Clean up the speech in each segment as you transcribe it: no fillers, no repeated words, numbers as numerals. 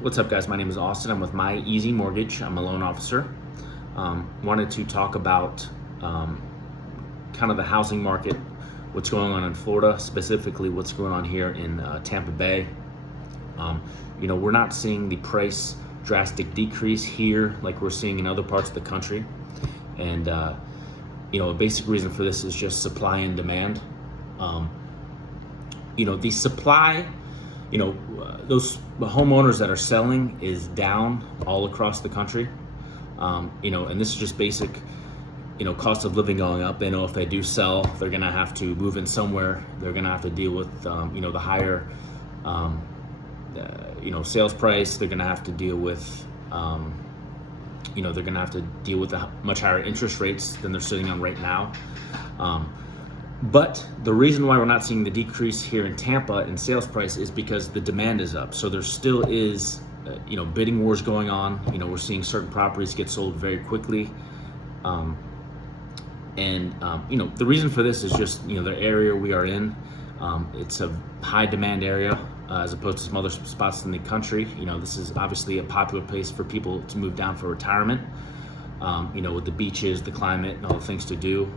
What's up, guys? My name is Austin. I'm with My Easy Mortgage. I'm a loan officer. Wanted to talk about kind of the housing market, what's going on in Florida, specifically what's going on here in Tampa Bay. We're not seeing the price drastic decrease here like we're seeing in other parts of the country. And, a basic reason for this is just supply and demand. The supply, those homeowners that are selling is down all across the country. And this is just basic, cost of living going up. They know if they do sell, they're going to have to move in somewhere. They're going to have to deal with, the higher, sales price. They're going to have to deal with, they're going to have to deal with the much higher interest rates than they're sitting on right now. But the reason why we're not seeing the decrease here in Tampa in sales price is because the demand is up. So there still is, bidding wars going on. We're seeing certain properties get sold very quickly. The reason for this is just, the area we are in. It's a high demand area as opposed to some other spots in the country. This is obviously a popular place for people to move down for retirement. With the beaches, the climate, and all the things to do.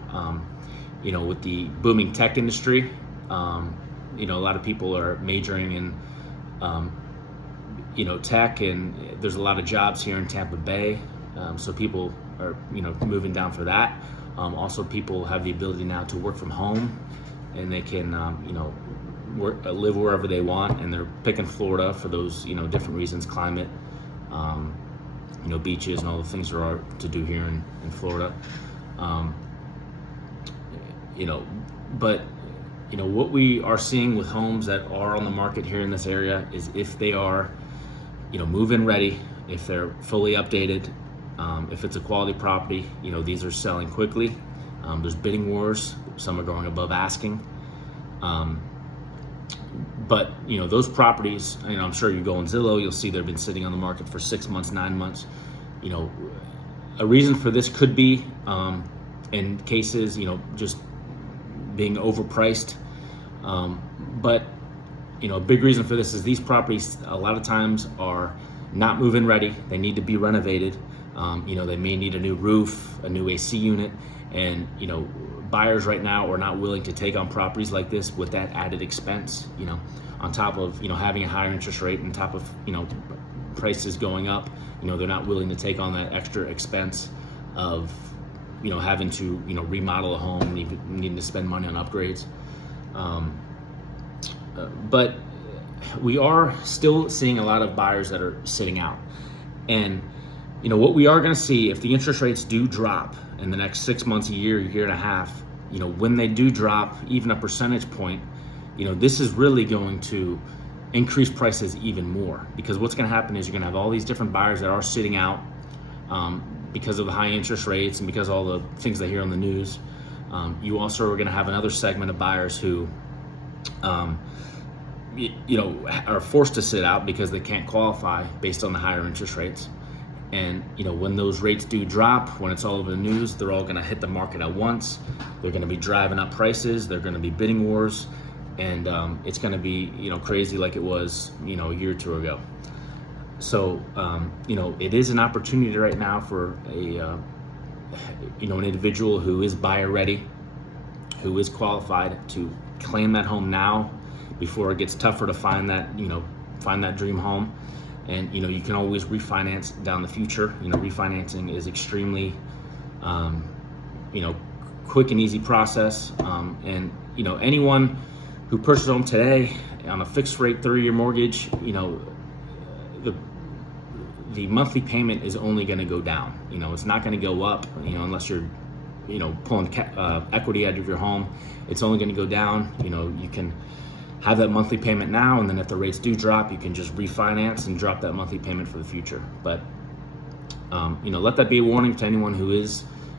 With the booming tech industry, a lot of people are majoring in, tech, and there's a lot of jobs here in Tampa Bay. So people are, moving down for that. Also, people have the ability now to work from home, and they can, live wherever they want, and they're picking Florida for those, different reasons, climate, beaches, and all the things there are to do here in Florida. What we are seeing with homes that are on the market here in this area is if they are, move-in ready, if they're fully updated, if it's a quality property, these are selling quickly. There's bidding wars. Some are going above asking. But those properties, I'm sure you go on Zillow, you'll see they've been sitting on the market for 6 months, 9 months. A reason for this could be, in cases, just being overpriced. But a big reason for this is these properties a lot of times are not move-in ready. They need to be renovated. They may need a new roof, a new AC unit, and buyers right now are not willing to take on properties like this with that added expense, on top of having a higher interest rate, on top of prices going up. They're not willing to take on that extra expense of having to remodel a home, needing to spend money on upgrades. But we are still seeing a lot of buyers that are sitting out. And what we are going to see if the interest rates do drop in the next 6 months, a year and a half, when they do drop even a percentage point, this is really going to increase prices even more, because what's going to happen is you're going to have all these different buyers that are sitting out because of the high interest rates and because all the things they hear on the news. You also are going to have another segment of buyers who are forced to sit out because they can't qualify based on the higher interest rates. And when those rates do drop, when it's all over the news, they're all going to hit the market at once. They're going to be driving up prices. They're going to be bidding wars, and it's going to be crazy like it was a year or two ago. So it is an opportunity right now for an individual who is buyer ready, who is qualified, to claim that home now before it gets tougher to find that dream home. And you can always refinance down the future. Refinancing is extremely quick and easy process. And anyone who purchases a home today on a fixed rate 30-year mortgage, the monthly payment is only going to go down. It's not going to go up, unless you're pulling equity out of your home. It's only going to go down. You can have that monthly payment now, and then if the rates do drop, you can just refinance and drop that monthly payment for the future. But let that be a warning to anyone who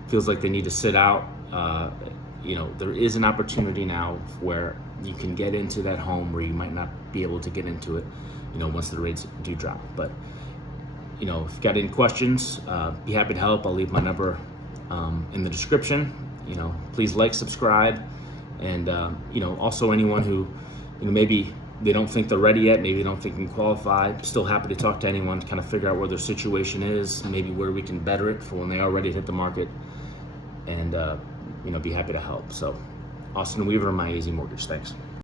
feels like they need to sit out. There is an opportunity now where you can get into that home where you might not be able to get into it, once the rates do drop. But if you've got any questions, be happy to help. I'll leave my number in the description. Please like, subscribe, and also anyone who maybe they don't think they're ready yet, maybe they don't think they can qualify, still happy to talk to anyone to kind of figure out where their situation is, maybe where we can better it for when they are ready to hit the market, and be happy to help. So Austin Weaver, My Easy Mortgage. Thanks.